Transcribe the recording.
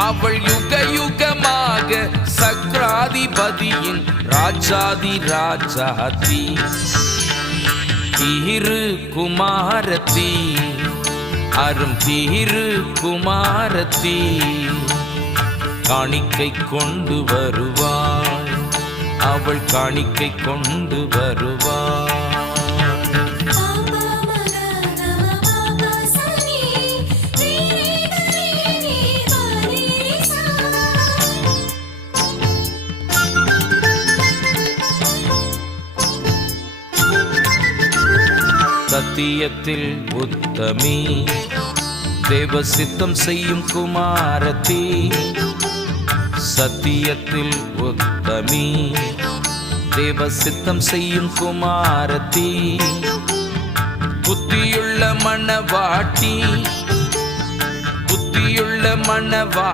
அவள் யுக யுகமாக சக்ராதிபதியின் ராஜாதி ராஜாதி திரு குமாரத்தி அரும் திரு குமாரத்தி காணிக்கை கொண்டு வருவாள் அவள் காணிக்கை கொண்டு வருவாள். சத்தியத்தில் உத்தமி தேவ சித்தம் செய்யும் குமாரத்தி சத்தியத்தில் உத்தமி தேவ சித்தம் செய்யும் குமாரத்தி புத்தியுள்ள மணவாட்டி புத்தியுள்ள மணவா